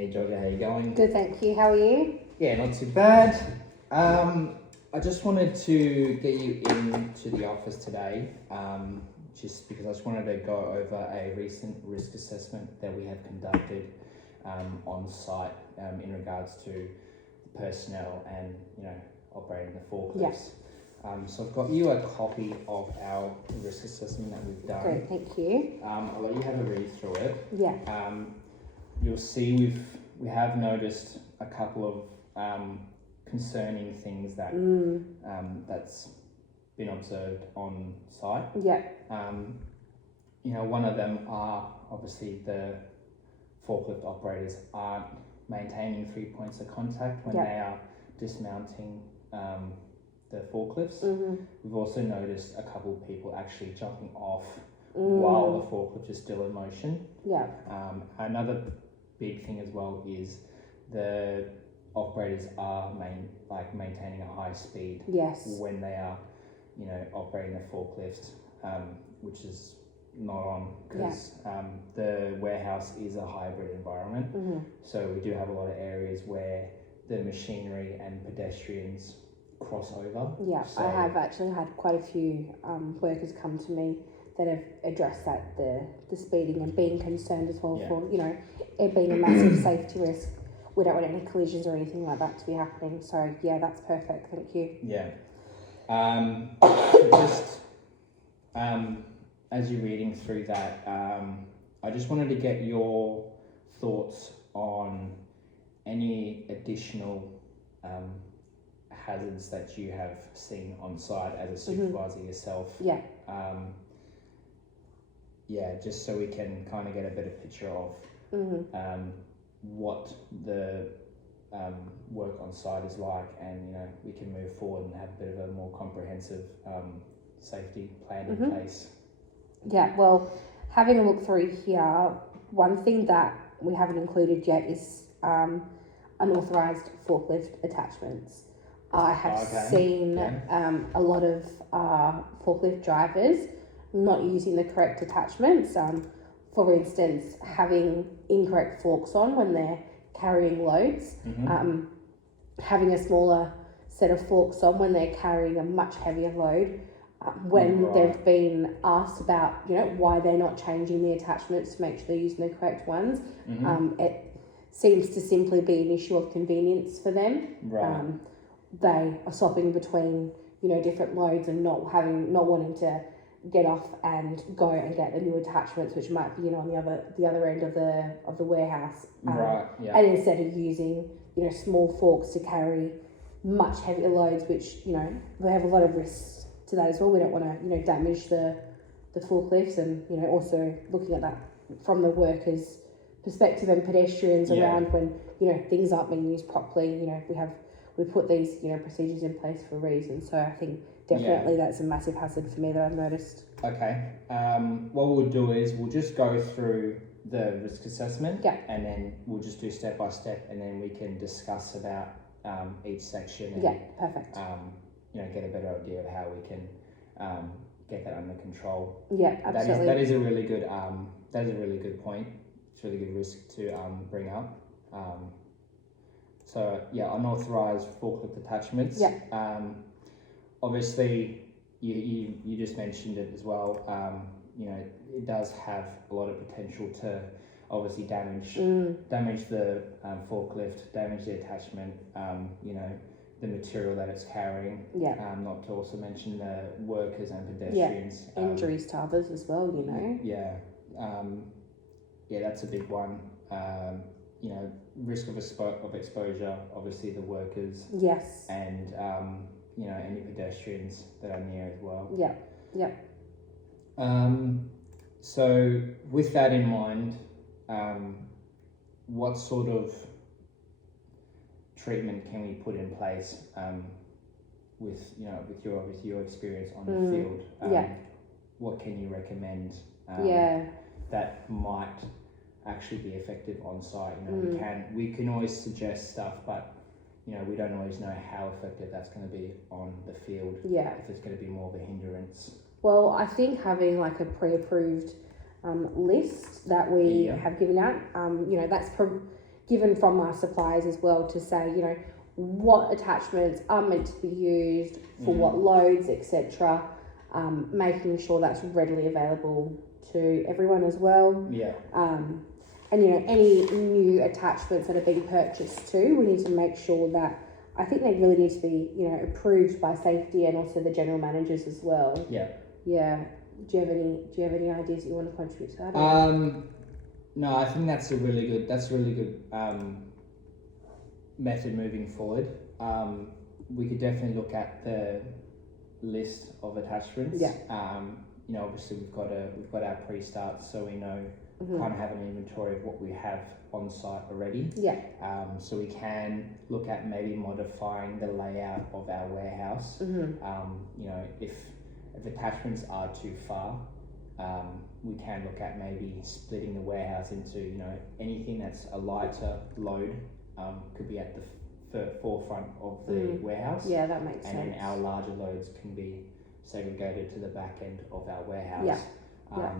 Hey Georgia, how you going? Good, thank you. How are you? Yeah, not too bad. I just wanted to get you into the office today, just because I just wanted to go over a recent risk assessment that we have conducted on site in regards to the personnel and operating the forklifts. So I've got you a copy of our risk assessment that we've done. Great, thank you. I'll let you have a read through it. Yeah. You'll see we have noticed a couple of concerning things that that's been observed on site. Yeah. One of them are obviously the forklift operators aren't maintaining 3 points of contact when they are dismounting the forklifts. We've also noticed a couple of people actually jumping off while the forklift is still in motion. Yeah. Another big thing as well is the operators are maintaining a high speed when they are operating the forklift, which is not on because the warehouse is a hybrid environment. So we do have a lot of areas where the machinery and pedestrians cross over. Yeah, so, I have actually had quite a few workers come to me that have addressed that, the speeding and being concerned as well for it being a massive safety risk. We don't want any collisions or anything like that to be happening. So yeah, that's perfect. Thank you. Yeah. As you're reading through that, I just wanted to get your thoughts on any additional hazards that you have seen on site as a supervisor yourself. Yeah. Just so we can kind of get a better picture of what the work on site is like, and we can move forward and have a bit of a more comprehensive safety plan in place. Yeah, well, having a look through here, one thing that we haven't included yet is unauthorised forklift attachments. I have seen a lot of forklift drivers not using the correct attachments. For instance, having incorrect forks on when they're carrying loads, having a smaller set of forks on when they're carrying a much heavier load. When they've been asked about, why they're not changing the attachments to make sure they're using the correct ones, it seems to simply be an issue of convenience for them. They are swapping between, different loads and not wanting to get off and go and get the new attachments, which might be on the other end of the warehouse. And instead of using small forks to carry much heavier loads, which they have a lot of risks to that as well. We don't want to damage the forklifts, and also looking at that from the workers' perspective and pedestrians around when things aren't being used properly. We put these procedures in place for a reason. So I think definitely that's a massive hazard for me that I've noticed. Okay. What we'll do is we'll just go through the risk assessment, and then we'll just do step by step, and then we can discuss about each section. And, perfect. Get a better idea of how we can get that under control. Yeah, absolutely. That is a really good point. It's a really good risk to bring up. Unauthorized forklift attachments. Obviously, you just mentioned it as well. It does have a lot of potential to obviously damage the forklift, damage the attachment. The material that it's carrying. Not to also mention the workers and pedestrians. Injuries to others as well. That's a big one. Risk of exposure, obviously the workers. Yes. And any pedestrians that are near as well. So with that in mind, what sort of treatment can we put in place with your experience on the field? What can you recommend that might actually be effective on site? We can always suggest stuff, but we don't always know how effective that's going to be on the field. If it's going to be more of a hindrance. Well, I think having like a pre-approved list that we have given out, that's given from our suppliers as well to say, you know, what attachments are meant to be used for what loads, etc. Making sure that's readily available to everyone as well. Yeah. And, you know, any new attachments that are being purchased too, we need to make sure that, I think they really need to be, you know, approved by safety and also the general managers as well. Yeah. Yeah. Do you have any ideas that you want to contribute to that? No, I think that's a really good method moving forward. We could definitely look at the list of attachments. Yeah. You know, obviously we've got our pre-start, so we know kind of have an inventory of what we have on site already. Yeah. So we can look at maybe modifying the layout of our warehouse. You know, if attachments are too far, we can look at maybe splitting the warehouse into, you know, anything that's a lighter load could be at the forefront of the warehouse. Yeah, that makes sense. And then our larger loads can be segregated to the back end of our warehouse. Yeah.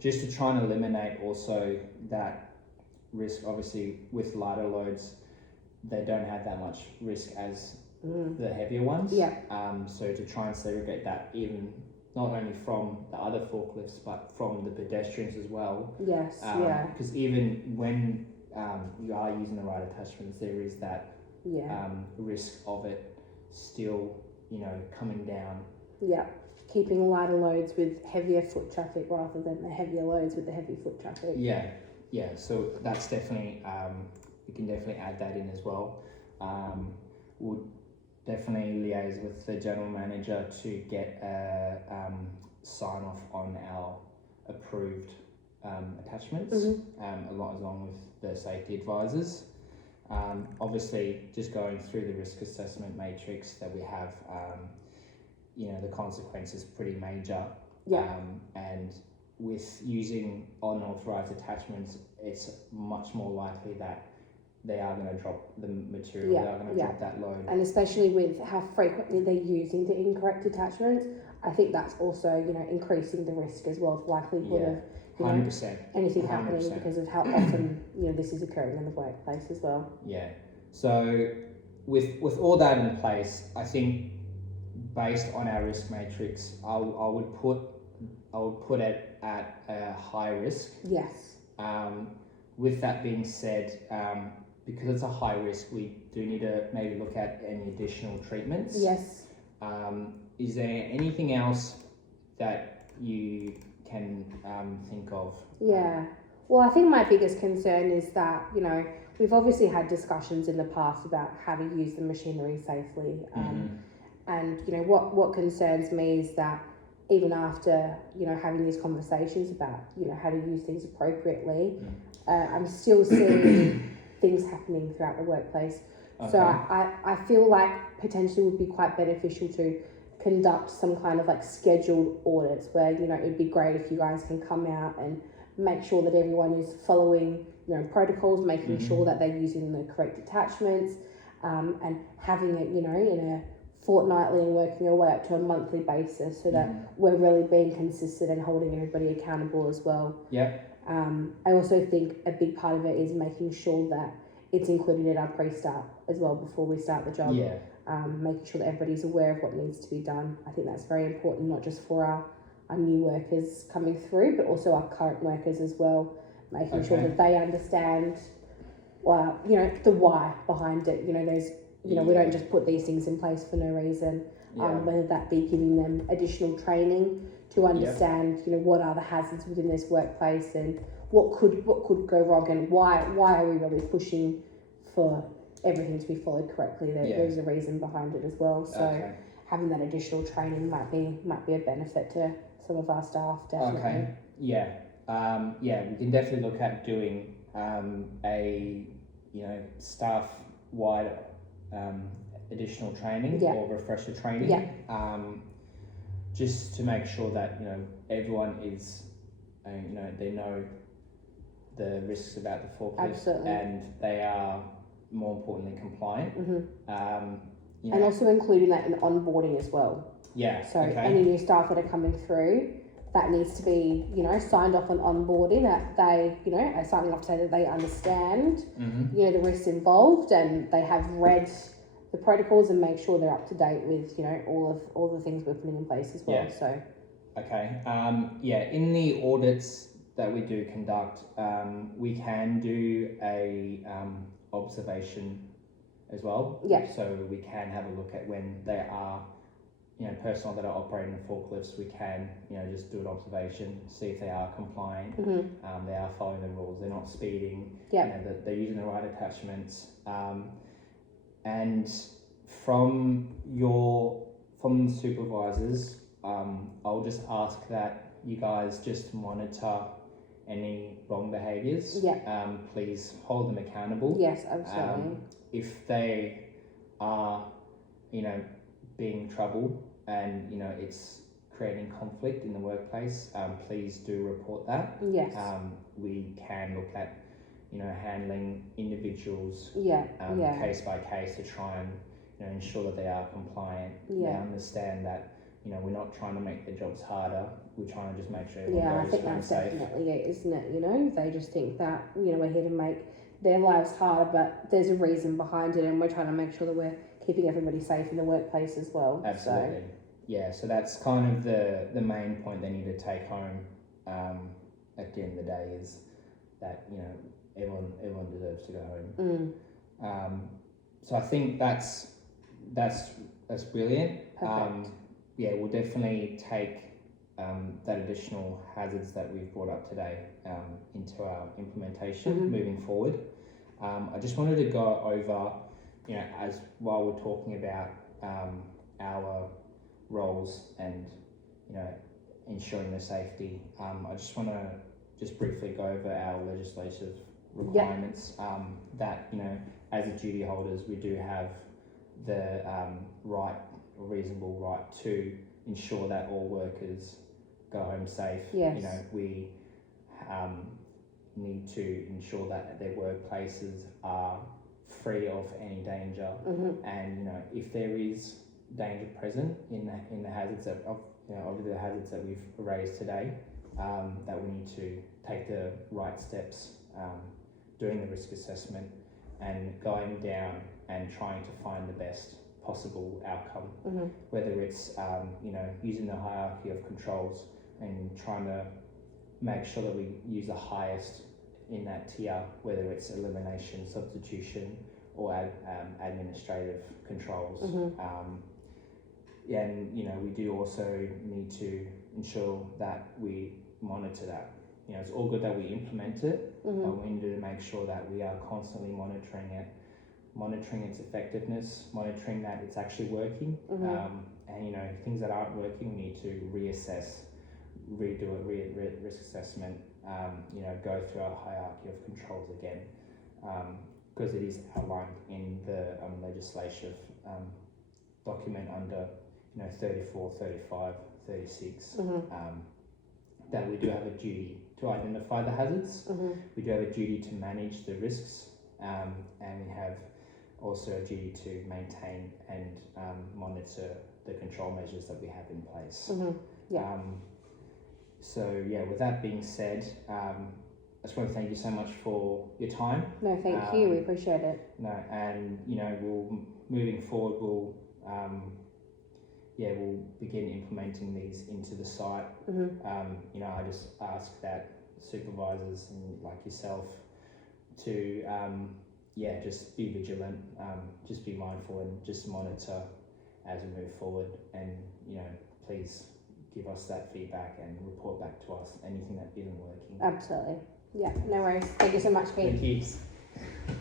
Just to try and eliminate also that risk. Obviously, with lighter loads, they don't have that much risk as the heavier ones. Yeah. So to try and segregate that, even not only from the other forklifts but from the pedestrians as well. Yes. Yeah. Because even when you are using the right attachments, there is that risk of it still, you know, coming down. Yeah. Keeping lighter loads with heavier foot traffic rather than the heavier loads with the heavy foot traffic. Yeah. So that's definitely we can definitely add that in as well. We'll definitely liaise with the general manager to get a sign off on our approved attachments, along with the safety advisors. Obviously, just going through the risk assessment matrix that we have, you know, the consequence is pretty major. Yeah. And with using unauthorized attachments, it's much more likely that they are going to drop the material, they are going to drop that load. And especially with how frequently they're using the incorrect attachments, I think that's also, you know, increasing the risk as well, the likelihood of, you know, 100%. anything 100%. happening because of how often, you know, this is occurring in the workplace as well. Yeah. So with all that in place, I think based on our risk matrix, I would put it at a high risk. Yes. With that being said, because it's a high risk, we do need to maybe look at any additional treatments. Yes. Is there anything else that you can think of? Yeah. Well, I think my biggest concern is that, you know, we've obviously had discussions in the past about how to use the machinery safely. And, you know, what concerns me is that even after, you know, having these conversations about, you know, how to use things appropriately, I'm still seeing things happening throughout the workplace. Okay. So I feel like potentially would be quite beneficial to conduct some kind of like scheduled audits where, you know, it'd be great if you guys can come out and make sure that everyone is following, you know, protocols, making sure that they're using the correct attachments, and having it, you know, in a fortnightly and working our way up to a monthly basis so that we're really being consistent and holding everybody accountable as well. Yeah. I also think a big part of it is making sure that it's included in our pre-start as well before we start the job. Yeah. Making sure that everybody's aware of what needs to be done. I think that's very important, not just for our new workers coming through, but also our current workers as well, making sure that they understand, well, you know, the why behind it. You know, there's, you know, we don't just put these things in place for no reason, whether that be giving them additional training to understand, you know, what are the hazards within this workplace and what could go wrong and why are we really pushing for everything to be followed correctly. There's a reason behind it as well. So having that additional training might be a benefit to some of our staff, definitely. Okay. Yeah. We can definitely look at doing a, you know, staff-wide additional training or refresher training. Just to make sure that, you know, everyone is, you know, they know the risks about the forklift and they are, more importantly, compliant. You know, and also including that in onboarding as well. Yeah. So any new staff that are coming through, that needs to be, you know, signed off on onboarding, that they, you know, are signing off to say that they understand, you know, the risks involved, and they have read the protocols and make sure they're up to date with, you know, all the things we're putting in place as well. So okay, in the audits that we do conduct, we can do a observation as well. So we can have a look at when they are, you know, personnel that are operating the forklifts. We can, you know, just do an observation, see if they are compliant, they are following the rules, they're not speeding, you know, that they're using the right attachments, and from the supervisors, I'll just ask that you guys just monitor any wrong behaviours. Please hold them accountable. Yes, absolutely. If they are, you know, being trouble and, you know, it's creating conflict in the workplace, please do report that. We can look at, you know, handling individuals case by case to try and, you know, ensure that they are compliant. They understand that, you know, we're not trying to make their jobs harder, we're trying to just make sure everyone goes I think that's safe. definitely it, isn't it? You know, they just think that, you know, we're here to make their lives harder, but there's a reason behind it, and we're trying to make sure that we're keeping everybody safe in the workplace as well. Absolutely. So that's kind of the main point they need to take home at the end of the day, is that, you know, everyone deserves to go home. So I think that's brilliant. We'll definitely take that additional hazards that we've brought up today into our implementation moving forward. I just wanted to go over, you know, as while we're talking about our roles and, you know, ensuring the safety, I just want to just briefly go over our legislative requirements. That, you know, as a duty holders, we do have the reasonable right to ensure that all workers go home safe. You know, we need to ensure that their workplaces are free of any danger, and, you know, if there is danger present in the hazards of the hazards that we've raised today, that we need to take the right steps, doing the risk assessment and going down and trying to find the best possible outcome, whether it's you know, using the hierarchy of controls and trying to make sure that we use the highest in that tier, whether it's elimination, substitution, or administrative controls. And, you know, we do also need to ensure that we monitor that. You know, it's all good that we implement it, but we need to make sure that we are constantly monitoring it, monitoring its effectiveness, monitoring that it's actually working. And, you know, things that aren't working, we need to reassess, redo a risk assessment, you know, go through our hierarchy of controls again, because it is outlined in the legislative document under, you know, 34, 35, 36, that we do have a duty to identify the hazards. We do have a duty to manage the risks, and we have also a duty to maintain and monitor the control measures that we have in place. So yeah, with that being said, I just want to thank you so much for your time. No, thank you. We appreciate it. No, and, you know, moving forward, we'll begin implementing these into the site. You know, I just ask that supervisors and like yourself to just be vigilant, just be mindful, and just monitor as we move forward. And, you know, please give us that feedback and report back to us anything that isn't working. Absolutely. Yeah, no worries. Thank you so much, Kate. Thank you.